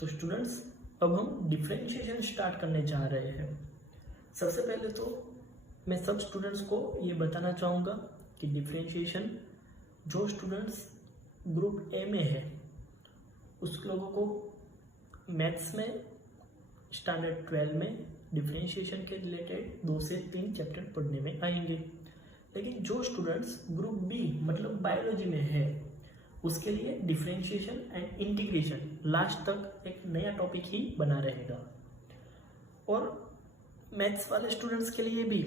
तो स्टूडेंट्स अब हम डिफरेंशिएशन स्टार्ट करने जा रहे हैं। सबसे पहले तो मैं सब स्टूडेंट्स को ये बताना चाहूँगा कि डिफरेंशिएशन जो स्टूडेंट्स ग्रुप ए में है उस लोगों को मैथ्स में स्टैंडर्ड 12 में डिफरेंशिएशन के रिलेटेड 2 से 3 चैप्टर पढ़ने में आएंगे। लेकिन जो स्टूडेंट्स ग्रुप बी मतलब बायोलॉजी में है उसके लिए डिफरेंशिएशन एंड इंटीग्रेशन लास्ट तक एक नया टॉपिक ही बना रहेगा। और मैथ्स वाले स्टूडेंट्स के लिए भी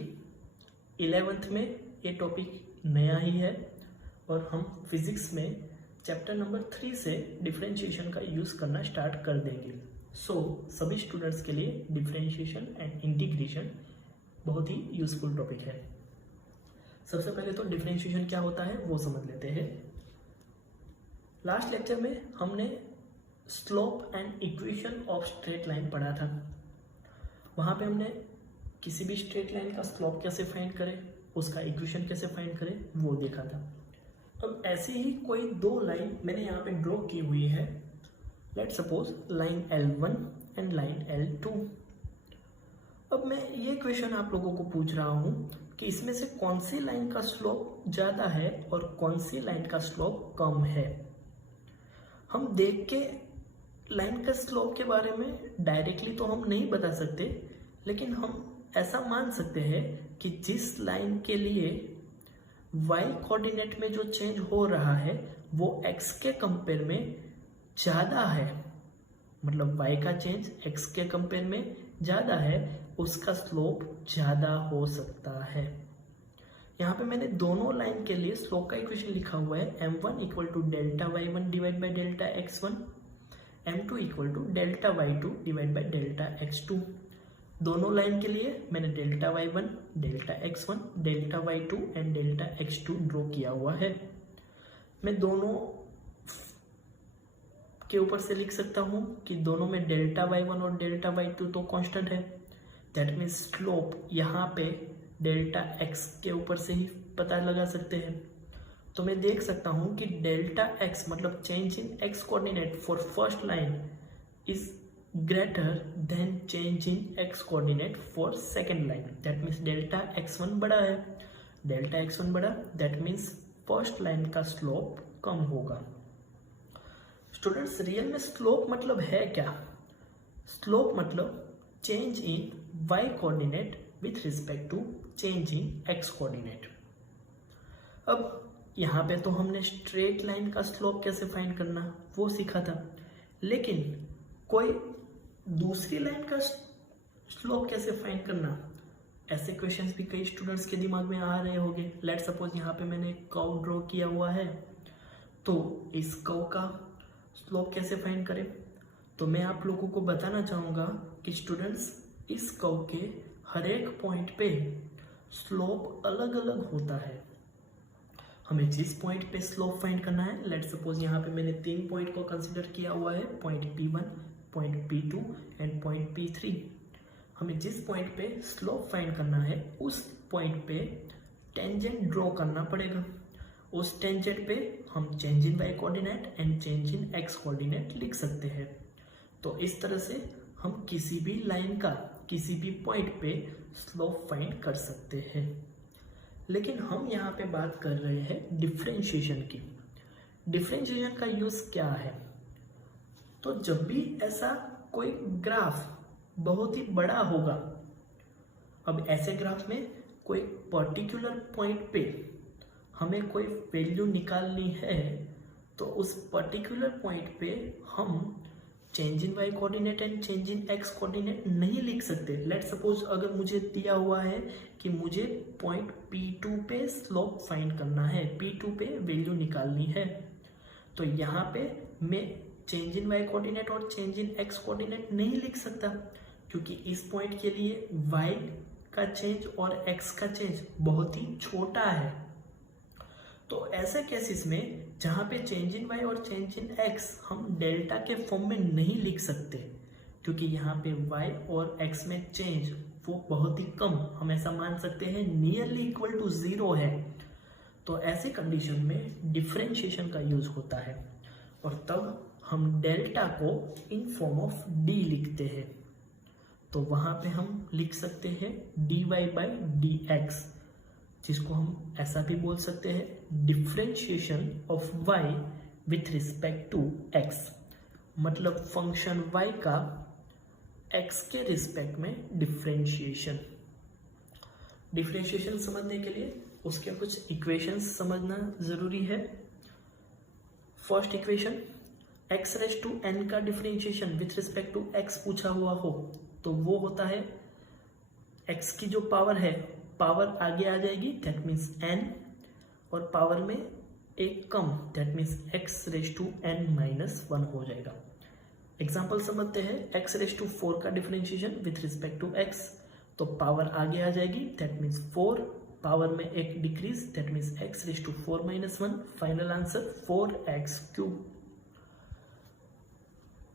11th में ये टॉपिक नया ही है और हम फिजिक्स में चैप्टर नंबर 3 से डिफरेंशिएशन का यूज़ करना स्टार्ट कर देंगे। सभी स्टूडेंट्स के लिए डिफरेंशिएशन एंड इंटीग्रेशन बहुत ही यूजफुल टॉपिक है। सबसे पहले तो डिफरेंशिएशन क्या होता है वो समझ लेते हैं। लास्ट लेक्चर में हमने slope and equation of straight line पढ़ा था। वहाँ पे हमने किसी भी स्ट्रेट लाइन का स्लोप कैसे फाइंड करें, उसका इक्वेशन कैसे फाइंड करें वो देखा था। अब ऐसी ही कोई 2 लाइन मैंने यहाँ पे ड्रॉ की हुई है। Let's suppose line L1 and line L2। अब मैं ये क्वेश्चन आप लोगों को पूछ रहा हूँ कि इसमें से कौन सी लाइन का स्लोप ज़्यादा है और कौन सी लाइन का स्लोप कम है। हम देख के लाइन का स्लोप के बारे में डायरेक्टली तो हम नहीं बता सकते, लेकिन हम ऐसा मान सकते हैं कि जिस लाइन के लिए y कोऑर्डिनेट में जो चेंज हो रहा है वो x के कंपेयर में ज़्यादा है, मतलब y का चेंज x के कंपेयर में ज़्यादा है, उसका स्लोप ज़्यादा हो सकता है। यहाँ पे मैंने दोनों लाइन के लिए स्लोप का इक्वेशन लिखा हुआ है m1 equal to delta y1 divide by delta x1, m2 equal to delta y2 divide by delta x2। दोनों लाइन के लिए मैंने delta y1, delta x1, delta y2 and delta x2 draw किया हुआ है। मैं दोनों के ऊपर से लिख सकता हूँ कि दोनों में डेल्टा y1 और डेल्टा y2 तो कांस्टेंट है। दैट मीन्स स्लोप यहाँ पे डेल्टा x के ऊपर से ही पता लगा सकते हैं। तो मैं देख सकता हूँ कि डेल्टा x मतलब change in x coordinate for first line is greater than change in x coordinate for second line. That means delta x1 बड़ा है, डेल्टा x1 बड़ा, दैट मीन्स फर्स्ट लाइन का स्लोप कम होगा। स्टूडेंट्स रियल में slope मतलब है क्या? Slope मतलब change in y coordinate with respect to change in x coordinate. अब यहाँ पे तो हमने स्ट्रेट लाइन का स्लोप कैसे फाइंड करना वो सीखा था, लेकिन कोई दूसरी लाइन का स्लोप कैसे फाइंड करना, ऐसे क्वेश्चंस भी कई स्टूडेंट्स के दिमाग में आ रहे होंगे। लेट्स सपोज यहाँ पे मैंने कर्व ड्रॉ किया हुआ है, तो इस कर्व का स्लोप कैसे फाइंड करें? तो मैं आप लोगों को बताना चाहूँगा कि स्टूडेंट्स इस कर्व के हर एक पॉइंट पे स्लोप अलग अलग होता है। हमें जिस पॉइंट पे स्लोप फाइंड करना है, लेट्स सपोज यहाँ पे मैंने 3 पॉइंट को कंसिडर किया हुआ है, point P1, point P2 and point P3। हमें जिस पॉइंट पे स्लोप फाइंड करना है उस पॉइंट पे टेंजेंट ड्रॉ करना पड़ेगा। उस टेंजेंट पे हम change in y coordinate and change in x coordinate लिख सकते हैं। तो इस तरह से हम किसी भी लाइन का किसी भी पॉइंट पे स्लोप फाइंड कर सकते हैं। लेकिन हम यहाँ पे बात कर रहे हैं डिफरेंशिएशन की। डिफरेंशिएशन का यूज़ क्या है? तो जब भी ऐसा कोई ग्राफ बहुत ही बड़ा होगा, अब ऐसे ग्राफ में कोई पर्टिकुलर पॉइंट पे हमें कोई वैल्यू निकालनी है, तो उस पर्टिकुलर पॉइंट पे हम change in y coordinate and change in x coordinate नहीं लिख सकते। लेट्स सपोज अगर मुझे दिया हुआ है कि मुझे पॉइंट P2 पे स्लोप फाइंड करना है, P2 पे वैल्यू निकालनी है, तो यहाँ पे मैं चेंज इन y कोऑर्डिनेट और चेंज इन x कोऑर्डिनेट नहीं लिख सकता, क्योंकि इस पॉइंट के लिए y का चेंज और x का चेंज बहुत ही छोटा है। तो ऐसे केसेस में जहाँ पे चेंज इन y और चेंज इन x हम डेल्टा के फॉर्म में नहीं लिख सकते, क्योंकि यहाँ पे y और x में चेंज वो बहुत ही कम, हम ऐसा मान सकते हैं नियरली इक्वल टू 0 है। तो ऐसी कंडीशन में डिफरेंशिएशन का यूज होता है और तब हम डेल्टा को इन फॉर्म ऑफ डी लिखते हैं, तो वहाँ पे हम लिख सकते हैं dy बाई डी एक्स, जिसको हम ऐसा भी बोल सकते हैं differentiation of y with respect to x, मतलब फंक्शन y का x के रिस्पेक्ट में डिफ्रेंशिएशन। डिफ्रेंशिएशन समझने के लिए उसके कुछ इक्वेशंस समझना ज़रूरी है। First equation, x raise to n का differentiation with respect to x पूछा हुआ हो तो वो होता है x की जो पावर है, पावर आगे आ जाएगी दैट मीन्स n, और पावर में एक कम that means x raise to n minus 1 हो जाएगा। एग्जाम्पल समझते हैं, x रेज टू 4 का differentiation with respect to x, तो पावर आगे आ जाएगी दैट मीन्स 4, पावर में एक decrease that means x raise to 4 minus 1, final answer 4x cube.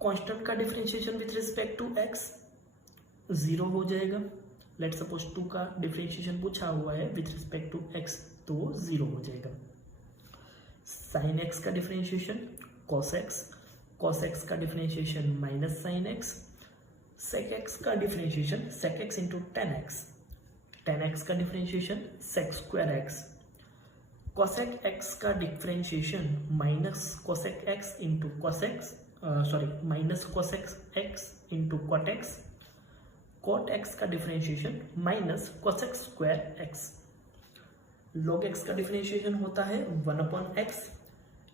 Constant का differentiation with respect to x 0 हो जाएगा। लेट सपोज 2 का डिफ्रेंशिएशन पूछा हुआ है विथ रिस्पेक्ट टू x, तो वो 0 हो जाएगा। साइन x का differentiation cos x, cos x का differentiation minus sine x, sec x का differentiation sec x into tan x, tan x का differentiation sec square x, cosec x का differentiation minus cosec x into cosec minus cosec x into cot x, cot x का differentiation minus cosec square x, log x का differentiation होता है 1/x,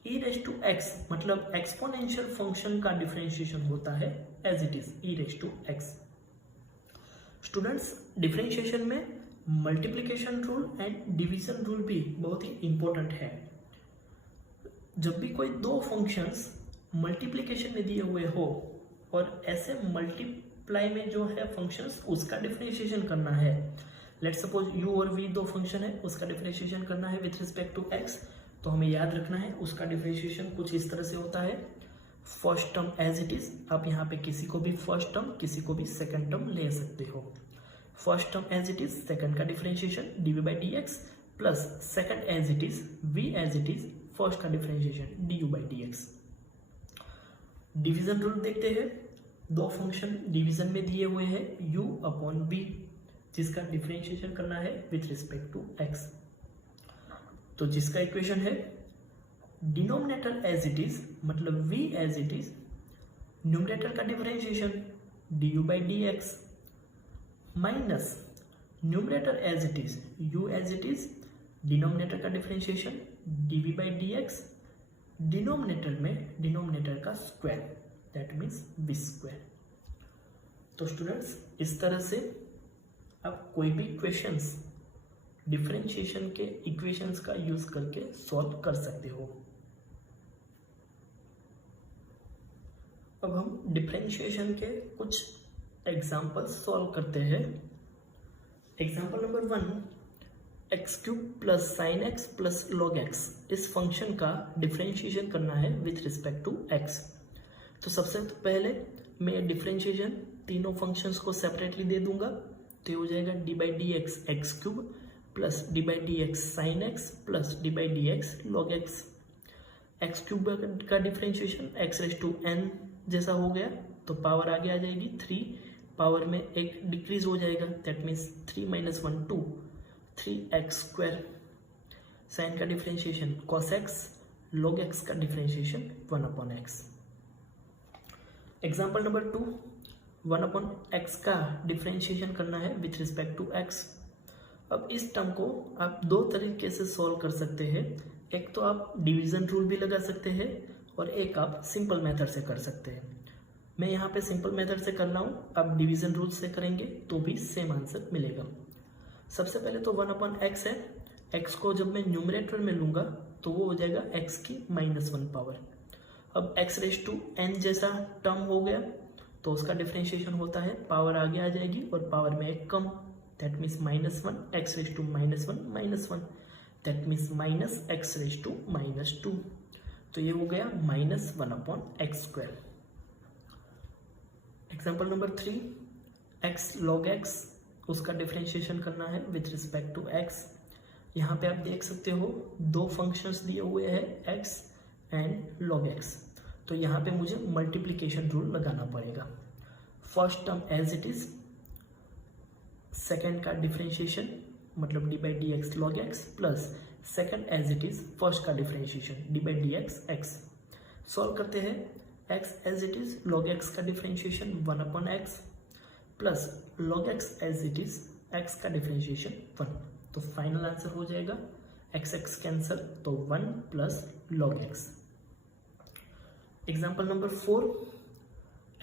e raise to x मतलब exponential function का differentiation होता है as it is e raise to x। Students, differentiation में multiplication rule and division rule भी बहुत ही इंपॉर्टेंट है। जब भी कोई दो फंक्शंस मल्टीप्लिकेशन में दिए हुए हो और ऐसे मल्टीप्लाई में जो है फंक्शंस उसका डिफरेंशिएशन करना है, लेट्स सपोज u और v दो फंक्शन है, उसका डिफरेंशिएशन करना है विथ रिस्पेक्ट टू x, तो हमें याद रखना है उसका डिफरेंशिएशन कुछ इस तरह से होता है। First term as it is, आप यहाँ पे किसी को भी फर्स्ट टर्म किसी को भी सेकंड टर्म ले सकते हो। First term as it is, second का differentiation dy by d x plus second as it is v as it is first का differentiation du by d x. Division rule देखते हैं, दो फंक्शन डिवीजन में दिए हुए हैं u अपॉन v, जिसका डिफरेंशिएशन करना है विथ रिस्पेक्ट टू x, तो जिसका इक्वेशन है डिनोमिनेटर एज इट इज मतलब v as it is, numerator का differentiation du by d x minus numerator as it is u as it is, denominator का differentiation dv by d x, denominator में denominator का square that means v square. तो students, इस तरह से आप कोई भी क्वेश्चंस डिफरेंशिएशन के इक्वेशंस का यूज करके सॉल्व कर सकते हो। अब हम डिफरेंशिएशन के कुछ एग्जांपल्स सॉल्व करते हैं। Example number 1, x cube plus sign x plus log x, इस फंक्शन का डिफरेंशिएशन करना है विथ रिस्पेक्ट टू एक्स। तो सबसे पहले मैं डिफरेंशिएशन तीनों फंक्शंस को सेपरेटली दे दूंगा, तो ये हो जाएगा d by d x x cube plus d by d x sine x plus d by d x log x. X cube का differentiation x raise to n जैसा हो गया, तो पावर आगे आ जाएगी 3, पावर में एक डिक्रीज हो जाएगा that means 3 minus 1 2, 3x square. Sine का differentiation cos x, log x का differentiation 1/x। Example number 2, 1/x का डिफरेंशिएशन करना है विथ रिस्पेक्ट टू x। अब इस टर्म को आप दो तरीके से सॉल्व कर सकते हैं, एक तो आप डिवीजन रूल भी लगा सकते हैं और एक आप सिंपल मेथड से कर सकते हैं। मैं यहाँ पे सिंपल मेथड से कर रहा हूँ, आप डिवीजन रूल से करेंगे तो भी सेम आंसर मिलेगा। सबसे पहले तो 1/x है, x को जब मैं न्यूमरेटर में लूँगा तो वो हो जाएगा x की -1 पावर। अब x रेज टू n जैसा टर्म हो गया तो उसका डिफरेंशिएशन होता है, पावर आगे आ जाएगी और पावर में एक कम that means -1, x raise to -1 that means minus x raise to -2, तो ये हो गया -1/x square. Example number 3, x log x, उसका डिफरेंशिएशन करना है विथ रिस्पेक्ट टू x। यहाँ पे आप देख सकते हो दो फंक्शंस दिए हुए हैं x एंड log x, तो यहाँ पे मुझे मल्टीप्लिकेशन रूल लगाना पड़ेगा। First term as it is, second का डिफ्रेंशिएशन मतलब d by d x log x plus second as it is first का differentiation d by d x x. Solve करते हैं, x as it is log x का differentiation 1/x plus log x as it is x का differentiation 1। तो final answer हो जाएगा x x cancel तो 1 plus log x. Example number 4,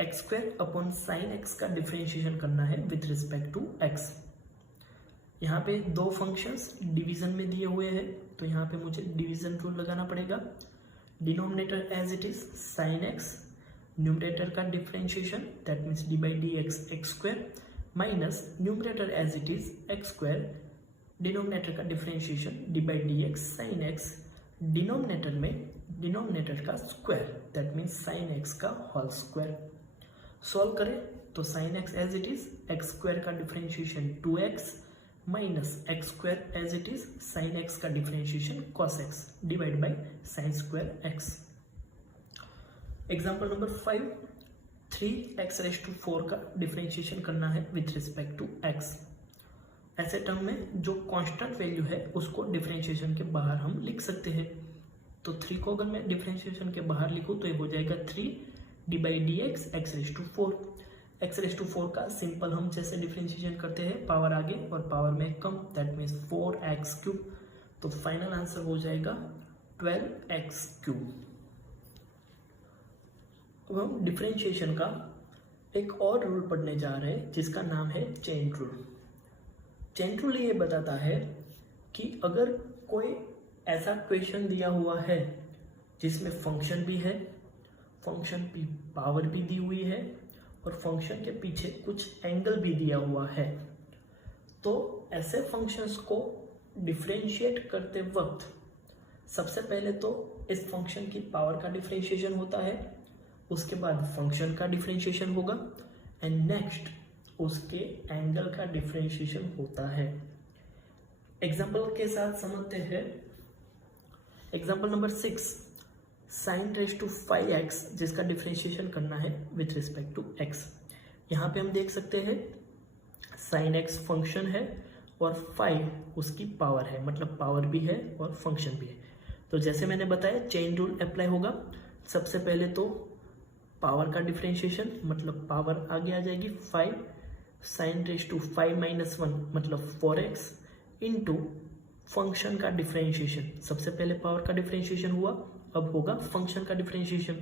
x square upon sine x का differentiation करना है with respect to x. यहाँ पे दो फंक्शंस डिवीजन में दिए हुए हैं तो यहाँ पे मुझे डिवीजन रूल लगाना पड़ेगा। Denominator as it is sine x, numerator का differentiation that means d by d x x square minus numerator as it is x square, denominator का differentiation d by d x sine x, denominator में denominator का square that means sine x का whole square. Solve करें तो sine x as it is x square का differentiation 2x minus x square as it is sine x का differentiation cos x divide by sine square x। Example number 5, 3x⁴ का differentiation करना है with respect to x। ऐसे term में जो constant value है उसको डिफ्रेंशिएशन के बाहर हम लिख सकते हैं। तो 3 को अगर मैं डिफ्रेंशिएशन के बाहर लिखूँ तो ये हो जाएगा 3 D by d x x⁴। x⁴ का सिंपल हम जैसे डिफ्रेंशिएशन करते हैं पावर आगे और पावर में कम दैट मीन्स 4x³। तो फाइनल आंसर हो जाएगा 12x³। अब हम डिफ्रेंशिएशन का एक और रूल पढ़ने जा रहे हैं जिसका नाम है चेन रूल। चेन रूल ये बताता है कि अगर कोई ऐसा क्वेश्चन दिया हुआ है जिसमें फंक्शन भी है, फंक्शन की पावर भी दी हुई है और फंक्शन के पीछे कुछ एंगल भी दिया हुआ है, तो ऐसे फंक्शंस को डिफ्रेंशिएट करते वक्त सबसे पहले तो इस फंक्शन की पावर का डिफ्रेंशिएशन होता है, उसके बाद फंक्शन का डिफ्रेंशिएशन होगा एंड नेक्स्ट उसके एंगल का डिफ्रेंशिएशन होता है। एग्जाम्पल के साथ समझते हैं। Example number 6, sine raise to 5x जिसका डिफ्रेंशिएशन करना है विथ रिस्पेक्ट टू x। यहाँ पे हम देख सकते हैं साइन x फंक्शन है और 5 उसकी पावर है, मतलब पावर भी है और फंक्शन भी है। तो जैसे मैंने बताया चेन रूल अप्लाई होगा। सबसे पहले तो पावर का डिफ्रेंशिएशन मतलब पावर आगे आ जाएगी 5 साइन रेज टू 5 - 1 मतलब 4x इंटू फंक्शन का डिफ्रेंशिएशन। सबसे पहले पावर का डिफ्रेंशिएशन हुआ, अब होगा फंक्शन का differentiation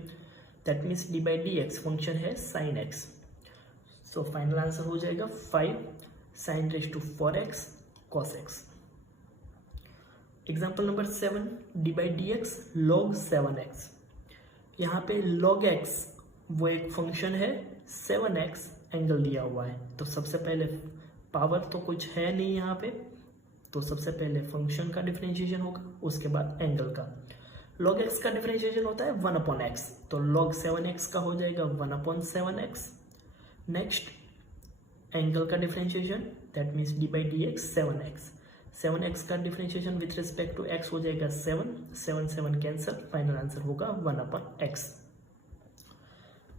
that means d by d x, function है sine x. So final answer हो जाएगा 5 sine raise to 4x cos x। Example number 7, d by d x log 7x। यहाँ पे log x वो एक फंक्शन है, 7x angle दिया हुआ है। तो सबसे पहले पावर तो कुछ है नहीं यहाँ पे, तो सबसे पहले फंक्शन का डिफ्रेंशिएशन होगा, उसके बाद एंगल का। log x का डिफ्रेंशिएशन होता है 1/x, तो log 7x का हो जाएगा 1/7x। नेक्स्ट एंगल का differentiation that means d by d x 7x। 7x का differentiation with respect to x हो जाएगा 7 कैंसल, फाइनल आंसर होगा 1/x।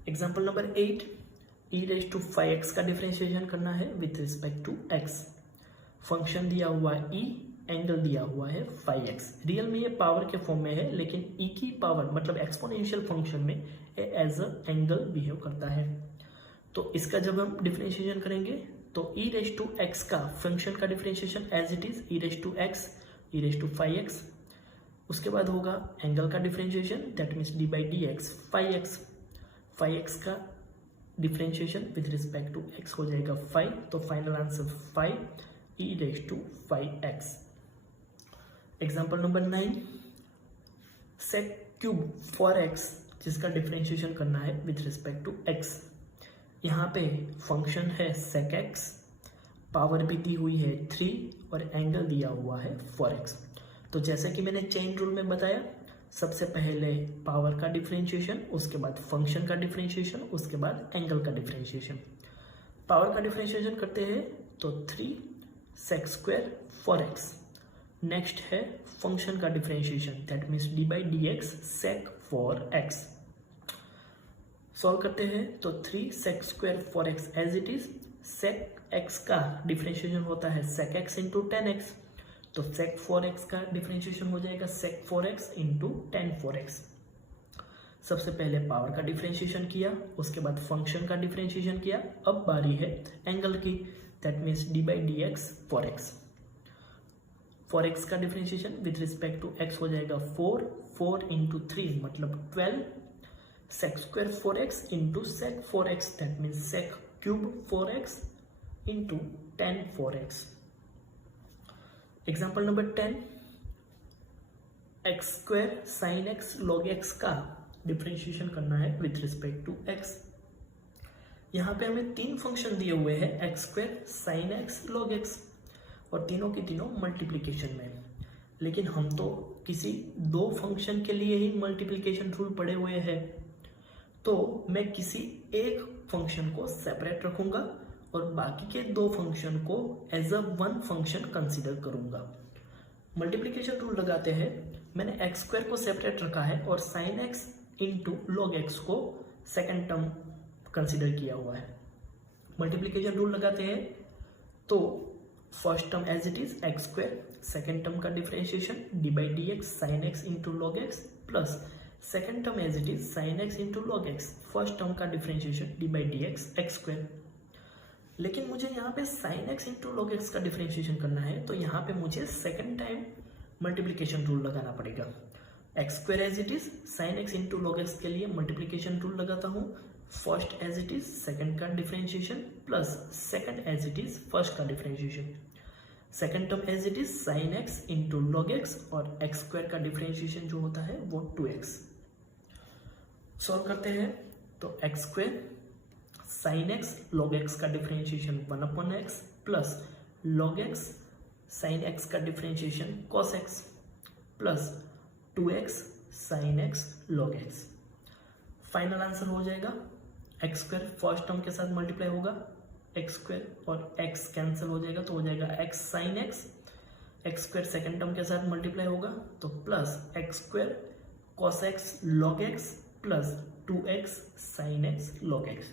एग्जाम्पल नंबर 8, e⁵x का डिफ्रेंशिएशन करना है with respect to x। Function दिया हुआ है e, एंगल दिया हुआ है 5x। रियल में ये पावर के फॉर्म में है लेकिन e की पावर मतलब एक्सपोनेंशियल फंक्शन में एज अ एंगल बिहेव करता है। तो इसका जब हम डिफ्रेंशिएशन करेंगे तो e⁵x का फंक्शन का differentiation as it is e⁵x e⁵5x। उसके बाद होगा एंगल का differentiation that means d by d x 5x का differentiation with respect to x हो जाएगा 5, तो final answer 5 e⁵5x। Example number 9, sec³ 4x जिसका डिफ्रेंशिएशन करना है विथ रिस्पेक्ट टू x। यहाँ पे फंक्शन है sec x, पावर भी दी हुई है 3 और एंगल दिया हुआ है 4x। तो जैसे कि मैंने चेन रूल में बताया, सबसे पहले पावर का डिफ्रेंशिएशन, उसके बाद फंक्शन का डिफ्रेंशिएशन, उसके बाद एंगल का डिफ्रेंशिएशन। पावर का डिफ्रेंशिएशन करते हैं तो 3 sec² 4x। नेक्स्ट है फंक्शन का differentiation that means d by d x sec 4x। Solve करते हैं तो 3 sec square 4x as it is, sec x का डिफ्रेंशिएशन होता है sec x इंटू 10x, तो sec 4x का डिफ्रेंशिएशन हो जाएगा sec 4x इंटू 10 4x। सबसे पहले पावर का डिफ्रेंशिएशन किया, उसके बाद फंक्शन का डिफ्रेंशिएशन किया, अब बारी है एंगल की, that means d by d x 4x का differentiation with respect to x हो जाएगा 4 इंटू 3 मतलब 12 sec square 4x into sec 4x, that means sec cube 4x into 10 4x। Example number 10, x square sine x log x का differentiation करना है with respect to x। यहाँ पे हमें 3 function दिए हुए हैं, x square sine x log x, और तीनों की तीनों मल्टीप्लिकेशन में, लेकिन हम तो किसी 2 फंक्शन के लिए ही मल्टीप्लिकेशन रूल पढ़े हुए हैं, तो मैं किसी एक फंक्शन को सेपरेट रखूंगा और बाकी के 2 फंक्शन को एज अ 1 फंक्शन कंसीडर करूंगा। मल्टीप्लिकेशन रूल लगाते हैं, मैंने x स्क्वायर को सेपरेट रखा है और sine x into log x को सेकेंड टर्म कंसिडर किया हुआ है। मल्टीप्लिकेशन रूल लगाते हैं तो first term as it is x square, second term का differentiation d by d x sine x into log x, plus second term as it is sine x into log x, first term का differentiation d by d x x square. लेकिन मुझे यहाँ पे sine x into log x का differentiation करना है, तो यहाँ पे मुझे सेकेंड टाइम मल्टीप्लिकेशन रूल लगाना पड़ेगा। X square as it is sine x into log x के लिए मल्टीप्लिकेशन रूल लगाता हूँ, first as it is second का differentiation plus second as it is first का differentiation, second term as it is sine x into log x, और x square का differentiation जो होता है वो 2x। सॉल्व करते हैं तो x square sine x log x का differentiation 1/x plus log x sine x का differentiation cos x plus 2x sign x log x. Final answer हो जाएगा एक्स स्क्वायर फर्स्ट टर्म के साथ मल्टीप्लाई होगा, एक्स स्क्वायर और x cancel हो जाएगा तो हो जाएगा x sine x, x square second term के साथ मल्टीप्लाई होगा तो plus x square cos x log x plus 2x sign x log x.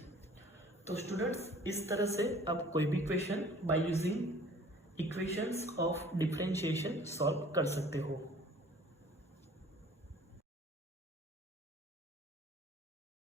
तो स्टूडेंट्स इस तरह से आप कोई भी question by using equations of differentiation solve कर सकते हो।